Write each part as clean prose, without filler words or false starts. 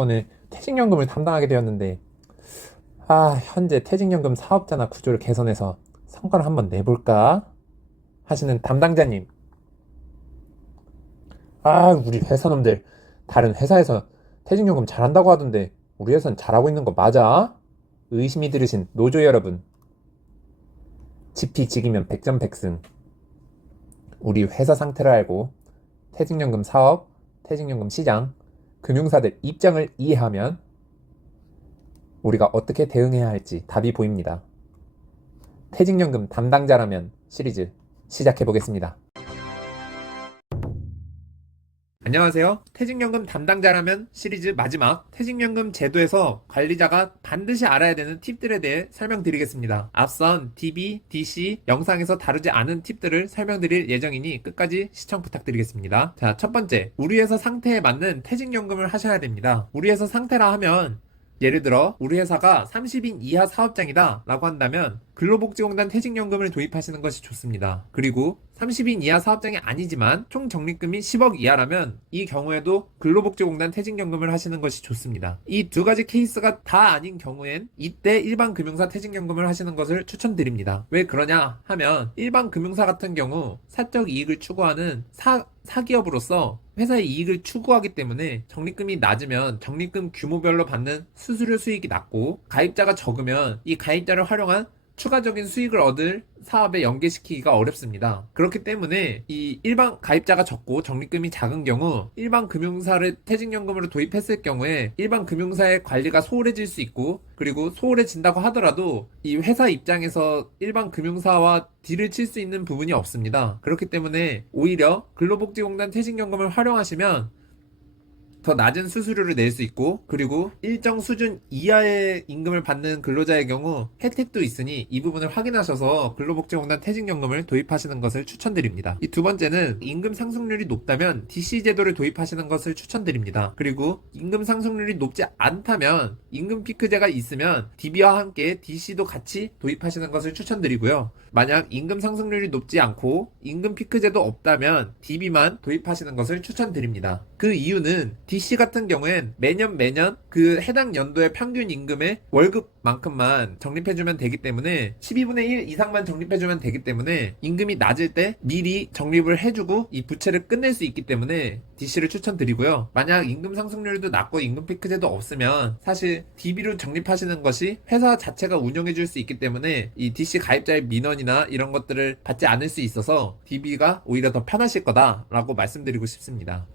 이번에 퇴직연금을 담당하게 되었는데, 현재 퇴직연금 사업자나 구조를 개선해서 성과를 한번 내볼까 하시는 담당자님. 우리 회사놈들 다른 회사에서 퇴직연금 잘한다고 하던데 우리 회사는 잘하고 있는 거 맞아? 의심이 들으신 노조 여러분, 지피지기면 백전백승. 우리 회사 상태를 알고 퇴직연금 사업, 퇴직연금 시장, 금융사들 입장을 이해하면 우리가 어떻게 대응해야 할지 답이 보입니다. 퇴직연금 담당자라면 시리즈 시작해 보겠습니다. 안녕하세요. 퇴직연금 담당자라면 시리즈 마지막 퇴직연금 제도에서 관리자가 반드시 알아야 되는 팁들에 대해 설명드리겠습니다. 앞선 DB, DC 영상에서 다루지 않은 팁들을 설명드릴 예정이니 끝까지 시청 부탁드리겠습니다. 자, 첫 번째, 우리 회사 상태에 맞는 퇴직연금을 하셔야 됩니다. 우리 회사 상태라 하면 예를 들어 우리 회사가 30인 이하 사업장이다 라고 한다면 근로복지공단 퇴직연금을 도입하시는 것이 좋습니다. 그리고 30인 이하 사업장이 아니지만 총 적립금이 10억 이하라면 이 경우에도 근로복지공단 퇴직연금을 하시는 것이 좋습니다. 이 두 가지 케이스가 다 아닌 경우엔 이때 일반금융사 퇴직연금을 하시는 것을 추천드립니다. 왜 그러냐 하면 일반금융사 같은 경우 사적 이익을 추구하는 사기업으로서 회사의 이익을 추구하기 때문에 적립금이 낮으면 적립금 규모별로 받는 수수료 수익이 낮고, 가입자가 적으면 이 가입자를 활용한 추가적인 수익을 얻을 사업에 연계시키기가 어렵습니다. 그렇기 때문에 이 일반 가입자가 적고 적립금이 작은 경우 일반 금융사를 퇴직연금으로 도입했을 경우에 일반 금융사의 관리가 소홀해질 수 있고, 그리고 소홀해진다고 하더라도 이 회사 입장에서 일반 금융사와 딜을 칠 수 있는 부분이 없습니다. 그렇기 때문에 오히려 근로복지공단 퇴직연금을 활용하시면 더 낮은 수수료를 낼 수 있고, 그리고 일정 수준 이하의 임금을 받는 근로자의 경우 혜택도 있으니 이 부분을 확인하셔서 근로복지공단 퇴직연금을 도입하시는 것을 추천드립니다. 이 두 번째는 임금 상승률이 높다면 DC 제도를 도입하시는 것을 추천드립니다. 그리고 임금 상승률이 높지 않다면 임금 피크제가 있으면 DB와 함께 DC도 같이 도입하시는 것을 추천드리고요. 만약 임금 상승률이 높지 않고 임금 피크제도 없다면 DB만 도입하시는 것을 추천드립니다. 그 이유는 DC 같은 경우엔 매년 그 해당 연도의 평균 임금의 월급만큼만 적립해주면 되기 때문에 12분의 1 이상만 적립해주면 되기 때문에 임금이 낮을 때 미리 적립을 해주고 이 부채를 끝낼 수 있기 때문에 DC를 추천드리고요. 만약 임금 상승률도 낮고 임금 피크제도 없으면 사실 DB로 적립하시는 것이 회사 자체가 운영해줄 수 있기 때문에 이 DC 가입자의 민원이나 이런 것들을 받지 않을 수 있어서 DB가 오히려 더 편하실 거다라고 말씀드리고 싶습니다.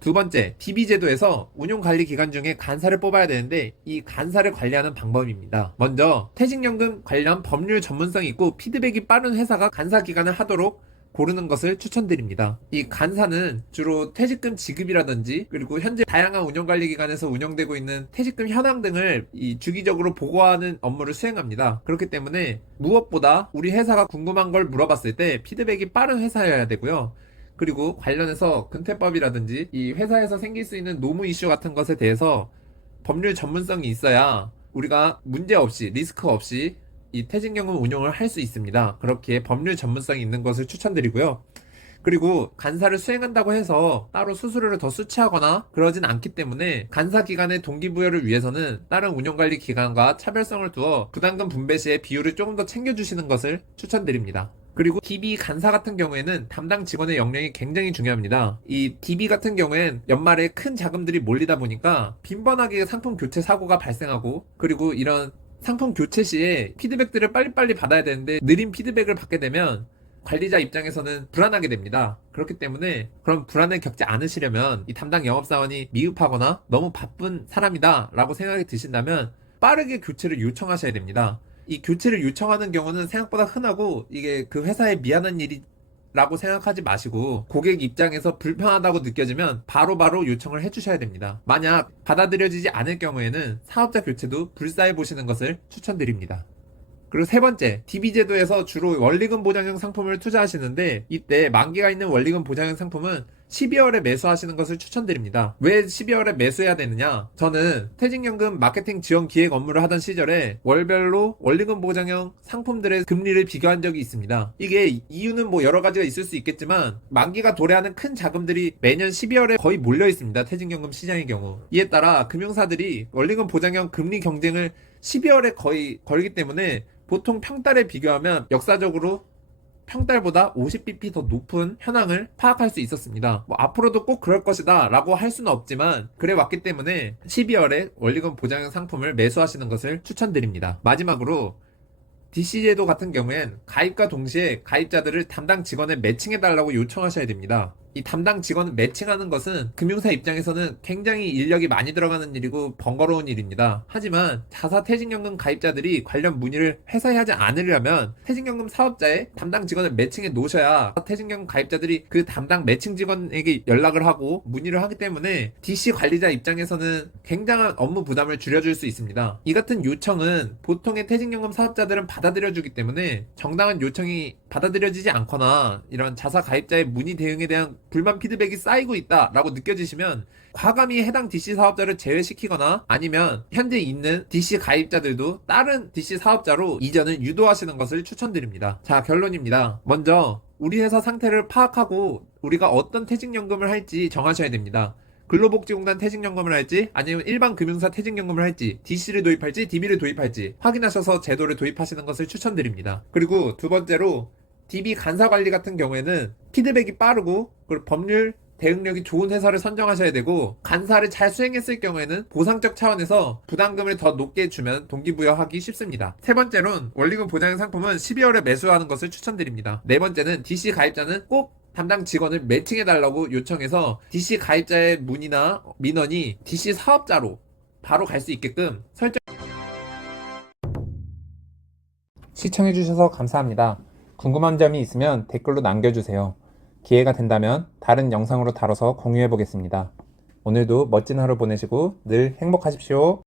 두 번째, DB 제도에서 운용관리 기간 중에 간사를 뽑아야 되는데 이 간사를 관리하는 방법입니다. 먼저 퇴직연금 관련 법률 전문성이 있고 피드백이 빠른 회사가 간사 기간을 하도록 고르는 것을 추천드립니다. 이 간사는 주로 퇴직금 지급이라든지, 그리고 현재 다양한 운영관리기관에서 운영되고 있는 퇴직금 현황 등을 주기적으로 보고하는 업무를 수행합니다. 그렇기 때문에 무엇보다 우리 회사가 궁금한 걸 물어봤을 때 피드백이 빠른 회사여야 되고요. 그리고 관련해서 근태법이라든지 이 회사에서 생길 수 있는 노무 이슈 같은 것에 대해서 법률 전문성이 있어야 우리가 문제없이, 리스크 없이 이 퇴직연금 운용을 할 수 있습니다. 그렇게 법률 전문성이 있는 것을 추천드리고요. 그리고 간사를 수행한다고 해서 따로 수수료를 더 수취하거나 그러진 않기 때문에 간사 기간의 동기부여를 위해서는 다른 운영관리 기관과 차별성을 두어 부담금 분배 시에 비율을 조금 더 챙겨주시는 것을 추천드립니다. 그리고 DB 간사 같은 경우에는 담당 직원의 역량이 굉장히 중요합니다. 이 DB 같은 경우엔 연말에 큰 자금들이 몰리다 보니까 빈번하게 상품 교체 사고가 발생하고, 그리고 이런 상품 교체 시에 피드백들을 빨리빨리 받아야 되는데 느린 피드백을 받게 되면 관리자 입장에서는 불안하게 됩니다. 그렇기 때문에 그런 불안을 겪지 않으시려면 이 담당 영업사원이 미흡하거나 너무 바쁜 사람이다 라고 생각이 드신다면 빠르게 교체를 요청하셔야 됩니다. 이 교체를 요청하는 경우는 생각보다 흔하고 이게 그 회사에 미안한 일이 라고 생각하지 마시고 고객 입장에서 불편하다고 느껴지면 바로바로 요청을 해주셔야 됩니다. 만약 받아들여지지 않을 경우에는 사업자 교체도 불사해 보시는 것을 추천드립니다. 그리고 세 번째, DB 제도에서 주로 원리금 보장형 상품을 투자하시는데 이때 만기가 있는 원리금 보장형 상품은 12월에 매수하시는 것을 추천드립니다. 왜 12월에 매수해야 되느냐? 저는 퇴직연금 마케팅 지원 기획 업무를 하던 시절에 월별로 원리금 보장형 상품들의 금리를 비교한 적이 있습니다. 이게 이유는 뭐 여러 가지가 있을 수 있겠지만 만기가 도래하는 큰 자금들이 매년 12월에 거의 몰려 있습니다. 퇴직연금 시장의 경우. 이에 따라 금융사들이 원리금 보장형 금리 경쟁을 12월에 거의 걸기 때문에 보통 평달에 비교하면 역사적으로 평달보다 50bp 더 높은 현황을 파악할 수 있었습니다. 뭐 앞으로도 꼭 그럴 것이다 라고 할 수는 없지만 그래 왔기 때문에 12월에 원리금 보장형 상품을 매수하시는 것을 추천드립니다. 마지막으로 DC 제도 같은 경우엔 가입과 동시에 가입자들을 담당 직원에 매칭해달라고 요청하셔야 됩니다. 이 담당 직원을 매칭하는 것은 금융사 입장에서는 굉장히 인력이 많이 들어가는 일이고 번거로운 일입니다. 하지만 자사 퇴직연금 가입자들이 관련 문의를 회사에 하지 않으려면 퇴직연금 사업자의 담당 직원을 매칭해 놓으셔야 퇴직연금 가입자들이 그 담당 매칭 직원에게 연락을 하고 문의를 하기 때문에 DC 관리자 입장에서는 굉장한 업무 부담을 줄여줄 수 있습니다. 이 같은 요청은 보통의 퇴직연금 사업자들은 받아들여주기 때문에 정당한 요청이 받아들여지지 않거나 이런 자사 가입자의 문의 대응에 대한 불만 피드백이 쌓이고 있다라고 느껴지시면 과감히 해당 DC 사업자를 제외시키거나 아니면 현재 있는 DC 가입자들도 다른 DC 사업자로 이전을 유도하시는 것을 추천드립니다. 자, 결론입니다. 먼저 우리 회사 상태를 파악하고 우리가 어떤 퇴직연금을 할지 정하셔야 됩니다. 근로복지공단 퇴직연금을 할지 아니면 일반 금융사 퇴직연금을 할지 DC를 도입할지 DB를 도입할지 확인하셔서 제도를 도입하시는 것을 추천드립니다. 그리고 두 번째로 DB 간사관리 같은 경우에는 피드백이 빠르고 그리고 법률 대응력이 좋은 회사를 선정하셔야 되고 간사를 잘 수행했을 경우에는 보상적 차원에서 부담금을 더 높게 주면 동기부여하기 쉽습니다. 세 번째로는 원리금 보장형 상품은 12월에 매수하는 것을 추천드립니다. 네 번째는 DC 가입자는 꼭 담당 직원을 매칭해달라고 요청해서 DC 가입자의 문의나 민원이 DC 사업자로 바로 갈 수 있게끔 설정. 시청해주셔서 감사합니다. 궁금한 점이 있으면 댓글로 남겨주세요. 기회가 된다면 다른 영상으로 다뤄서 공유해보겠습니다. 오늘도 멋진 하루 보내시고 늘 행복하십시오.